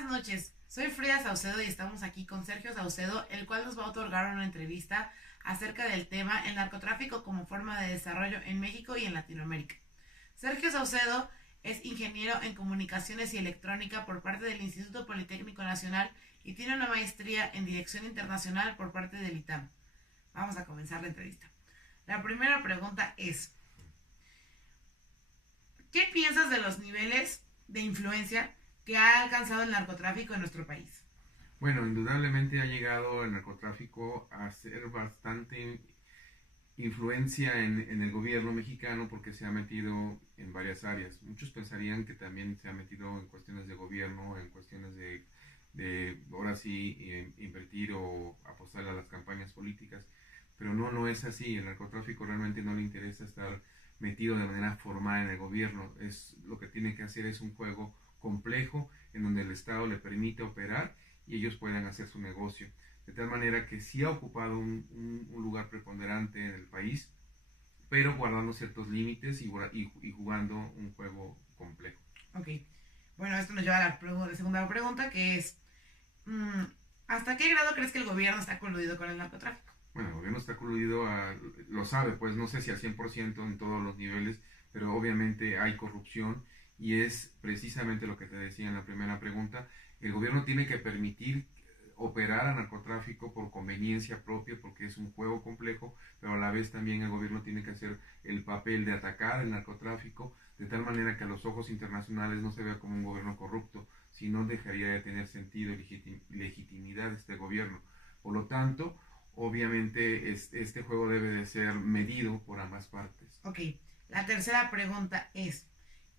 Buenas noches, soy Frida Saucedo y estamos aquí con Sergio Saucedo, el cual nos va a otorgar una entrevista acerca del tema el narcotráfico como forma de desarrollo en México y en Latinoamérica. Sergio Saucedo es ingeniero en comunicaciones y electrónica por parte del Instituto Politécnico Nacional y tiene una maestría en dirección internacional por parte del ITAM. Vamos a comenzar la entrevista. La primera pregunta es, ¿qué piensas de los niveles de influencia que ha alcanzado el narcotráfico en nuestro país? Bueno, indudablemente ha llegado el narcotráfico a ser bastante influencia en el gobierno mexicano porque se ha metido en varias áreas. Muchos pensarían que también se ha metido en cuestiones de gobierno, en cuestiones de ahora sí, invertir o apostar a las campañas políticas, pero no es así. El narcotráfico realmente no le interesa estar metido de manera formal en el gobierno. Lo que tiene que hacer es un juego complejo en donde el Estado le permite operar y ellos puedan hacer su negocio. De tal manera que sí ha ocupado un lugar preponderante en el país, pero guardando ciertos límites y jugando un juego complejo. Ok, bueno, esto nos lleva a la segunda pregunta, que es, mm, ¿hasta qué grado crees que el gobierno está coludido con el narcotráfico? Bueno, el gobierno está coludido, lo sabe, pues no sé si al 100% en todos los niveles, pero obviamente hay corrupción y es precisamente lo que te decía en la primera pregunta. El gobierno tiene que permitir operar a narcotráfico por conveniencia propia porque es un juego complejo, pero a la vez también el gobierno tiene que hacer el papel de atacar el narcotráfico de tal manera que a los ojos internacionales no se vea como un gobierno corrupto, sino dejaría de tener sentido y legitimidad este gobierno. Por lo tanto, obviamente este juego debe de ser medido por ambas partes. Ok, la tercera pregunta es,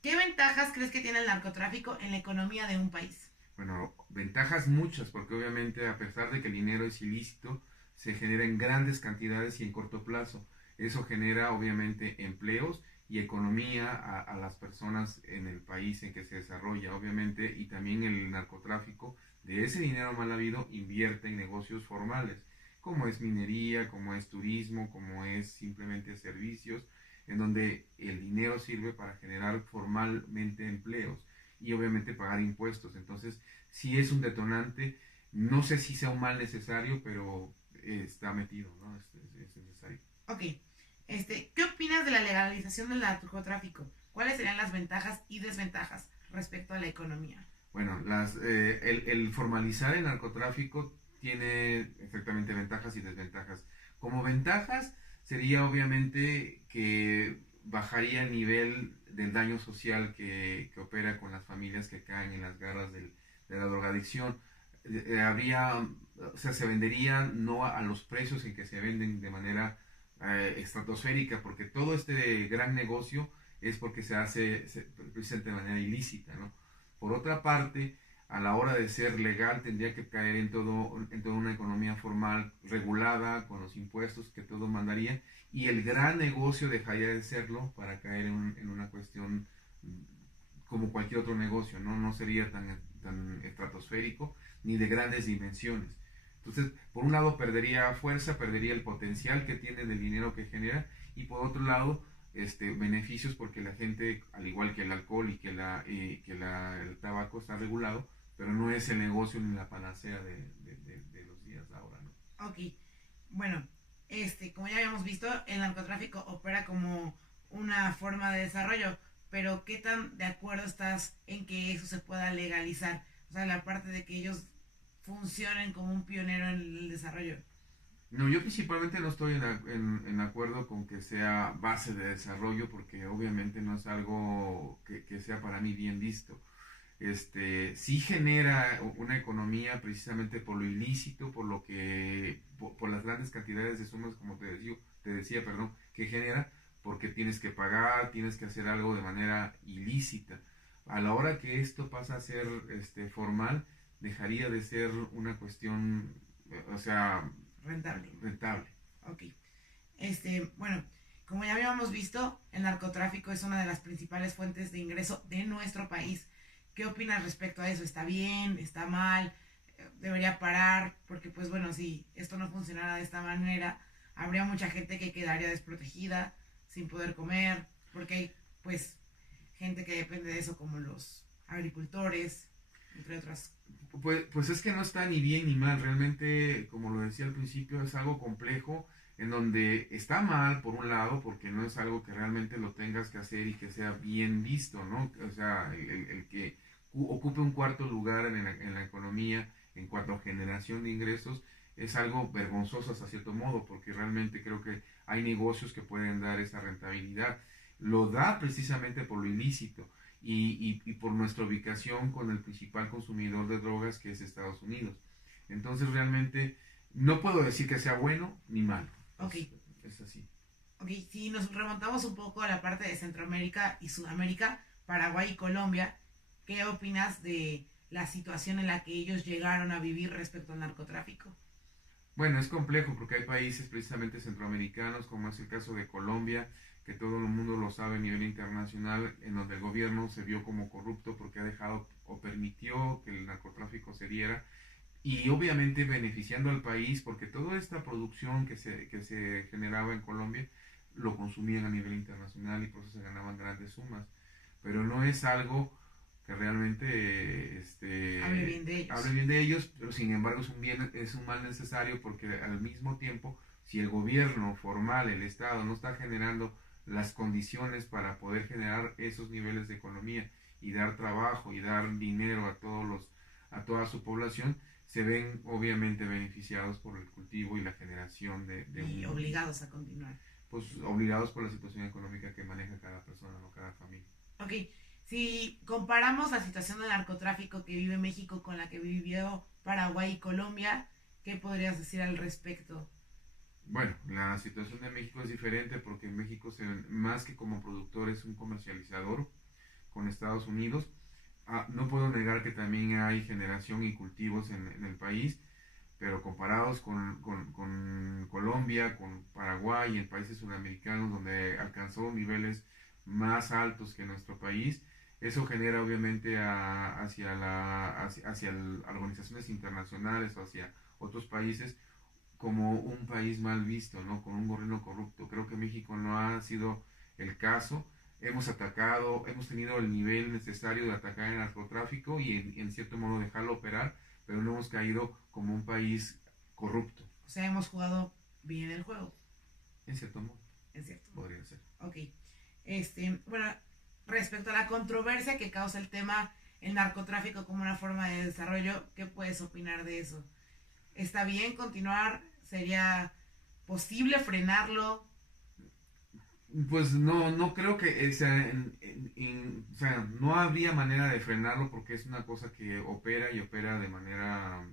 ¿qué ventajas crees que tiene el narcotráfico en la economía de un país? Bueno, ventajas muchas, porque obviamente a pesar de que el dinero es ilícito, se genera en grandes cantidades y en corto plazo. Eso genera obviamente empleos y economía a las personas en el país en que se desarrolla, obviamente, y también el narcotráfico de ese dinero mal habido invierte en negocios formales, como es minería, como es turismo, como es simplemente servicios, en donde el dinero sirve para generar formalmente empleos y obviamente pagar impuestos. Entonces, si es un detonante, no sé si sea un mal necesario, pero está metido, ¿no? Es necesario. Ok, ¿qué opinas de la legalización del narcotráfico? ¿Cuáles serían las ventajas y desventajas respecto a la economía? Bueno, el formalizar el narcotráfico tiene exactamente ventajas y desventajas. Como ventajas sería obviamente que bajaría el nivel del daño social que opera con las familias que caen en las garras de la drogadicción. O sea, se vendería no a los precios en que se venden de manera estratosférica, porque todo este gran negocio es porque se hace de manera ilícita, ¿no? Por otra parte, a la hora de ser legal tendría que caer en toda una economía formal regulada, con los impuestos que todo mandaría, y el gran negocio dejaría de serlo para caer en una cuestión como cualquier otro negocio, ¿no? No sería tan estratosférico ni de grandes dimensiones. Entonces, por un lado perdería fuerza, perdería el potencial que tiene del dinero que genera, y por otro lado, beneficios porque la gente, al igual que el alcohol y el tabaco está regulado, pero no es el negocio ni la panacea de los días ahora, ¿no? Ok, bueno, como ya habíamos visto, el narcotráfico opera como una forma de desarrollo, pero ¿qué tan de acuerdo estás en que eso se pueda legalizar? O sea, la parte de que ellos funcionen como un pionero en el desarrollo. No, yo principalmente no estoy en acuerdo con que sea base de desarrollo porque obviamente no es algo que sea para mí bien visto. Sí genera una economía precisamente por lo ilícito, por las grandes cantidades de sumas, como te decía, perdón, que genera, porque tienes que pagar, tienes que hacer algo de manera ilícita. A la hora que esto pasa a ser formal, dejaría de ser una cuestión, o sea, Rentable. rentable. Ok. Bueno, como ya habíamos visto, el narcotráfico es una de las principales fuentes de ingreso de nuestro país. ¿Qué opinas respecto a eso? ¿Está bien? ¿Está mal? ¿Debería parar? Porque pues bueno, si esto no funcionara de esta manera, habría mucha gente que quedaría desprotegida, sin poder comer, porque hay pues gente que depende de eso como los agricultores. entre otras. Pues es que no está ni bien ni mal, realmente, como lo decía al principio, es algo complejo en donde está mal por un lado, porque no es algo que realmente lo tengas que hacer y que sea bien visto, ¿no? O sea, el que ocupe un cuarto lugar en la economía en cuanto a generación de ingresos es algo vergonzoso hasta cierto modo, porque realmente creo que hay negocios que pueden dar esa rentabilidad. Lo da precisamente por lo ilícito y por nuestra ubicación con el principal consumidor de drogas que es Estados Unidos. Entonces realmente no puedo decir que sea bueno ni malo. Ok. Es así. Ok, si nos remontamos un poco a la parte de Centroamérica y Sudamérica, Paraguay y Colombia, ¿qué opinas de la situación en la que ellos llegaron a vivir respecto al narcotráfico? Bueno, es complejo porque hay países precisamente centroamericanos, como es el caso de Colombia, que todo el mundo lo sabe a nivel internacional, en donde el gobierno se vio como corrupto porque ha dejado o permitió que el narcotráfico se diera y obviamente beneficiando al país porque toda esta producción que se generaba en Colombia lo consumían a nivel internacional y por eso se ganaban grandes sumas. Pero no es algo que realmente hable bien de ellos, pero sin embargo es un mal necesario porque al mismo tiempo, si el gobierno formal, el Estado, no está generando las condiciones para poder generar esos niveles de economía y dar trabajo y dar dinero a toda su población, se ven obviamente beneficiados por el cultivo y la generación y obligados a continuar. Pues obligados por la situación económica que maneja cada persona o cada familia. Ok, si comparamos la situación del narcotráfico que vive México con la que vivió Paraguay y Colombia, ¿qué podrías decir al respecto? Bueno, la situación de México es diferente porque México, más que como productor, es un comercializador con Estados Unidos. No puedo negar que también hay generación y cultivos en el país, pero comparados con Colombia, con Paraguay y en países sudamericanos donde alcanzó niveles más altos que nuestro país, eso genera obviamente hacia organizaciones internacionales o hacia otros países como un país mal visto, ¿no? Con un gobierno corrupto. Creo que México no ha sido el caso. Hemos atacado, hemos tenido el nivel necesario de atacar el narcotráfico y en cierto modo dejarlo operar, pero no hemos caído como un país corrupto. O sea, hemos jugado bien el juego. En cierto modo. En cierto modo. Podría ser. Ok. Bueno, respecto a la controversia que causa el tema el narcotráfico como una forma de desarrollo, ¿qué puedes opinar de eso? ¿Está bien continuar? ¿Sería posible frenarlo? Pues no creo que o sea, no habría manera de frenarlo porque es una cosa que opera y opera de manera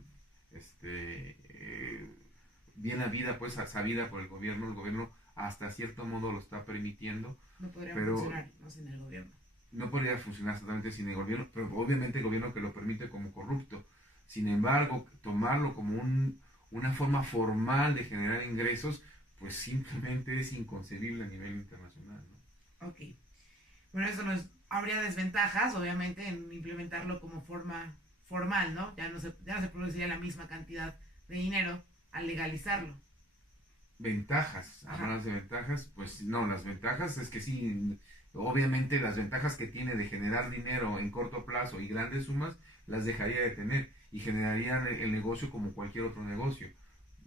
bien habida, pues sabida por el gobierno hasta cierto modo lo está permitiendo. No podría funcionar, no sin el gobierno. No podría funcionar totalmente sin el gobierno, pero obviamente el gobierno que lo permite como corrupto. Sin embargo, tomarlo como una forma formal de generar ingresos, pues simplemente es inconcebible a nivel internacional, ¿no? Ok. Bueno, eso habría desventajas, obviamente, en implementarlo como forma formal, ¿no? Ya no se produciría la misma cantidad de dinero al legalizarlo. Ventajas, hablas de ventajas, pues no, las ventajas es que sí, obviamente las ventajas que tiene de generar dinero en corto plazo y grandes sumas, las dejaría de tener y generarían el negocio como cualquier otro negocio.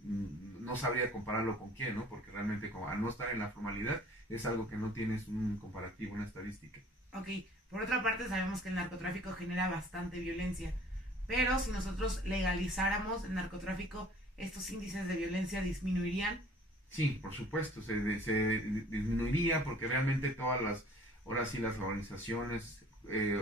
No sabría compararlo con quién, ¿no? Porque realmente como al no estar en la formalidad es algo que no tienes un comparativo, una estadística. Ok, por otra parte sabemos que el narcotráfico genera bastante violencia, pero si nosotros legalizáramos el narcotráfico, ¿estos índices de violencia disminuirían? Sí, por supuesto, se disminuiría porque realmente ahora sí las organizaciones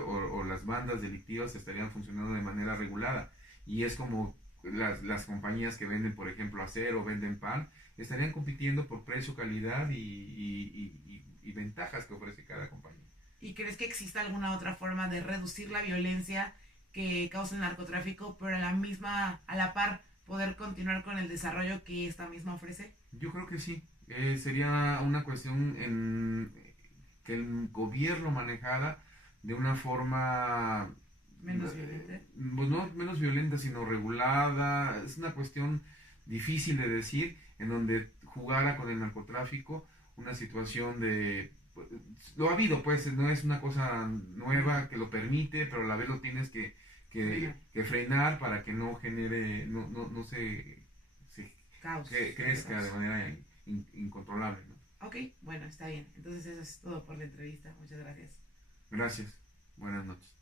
o las bandas delictivas estarían funcionando de manera regulada y es como las compañías que venden, por ejemplo, acero, venden pan, estarían compitiendo por precio, calidad y ventajas que ofrece cada compañía. ¿Y crees que exista alguna otra forma de reducir la violencia que causa el narcotráfico, pero a la par, poder continuar con el desarrollo que esta misma ofrece? Yo creo que sí. Sería una cuestión en que el gobierno manejara de una forma menos violenta. Pues no menos violenta, sino regulada. Es una cuestión difícil de decir, en donde jugara con el narcotráfico, una situación de... Lo ha habido, pues, no es una cosa nueva que lo permite, pero a la vez lo tienes que que frenar para que no genere, no se Caos. crezca Caos. de manera incontrolable, ¿no? Ok, bueno, está bien. Entonces eso es todo por la entrevista. Muchas gracias. Gracias. Buenas noches.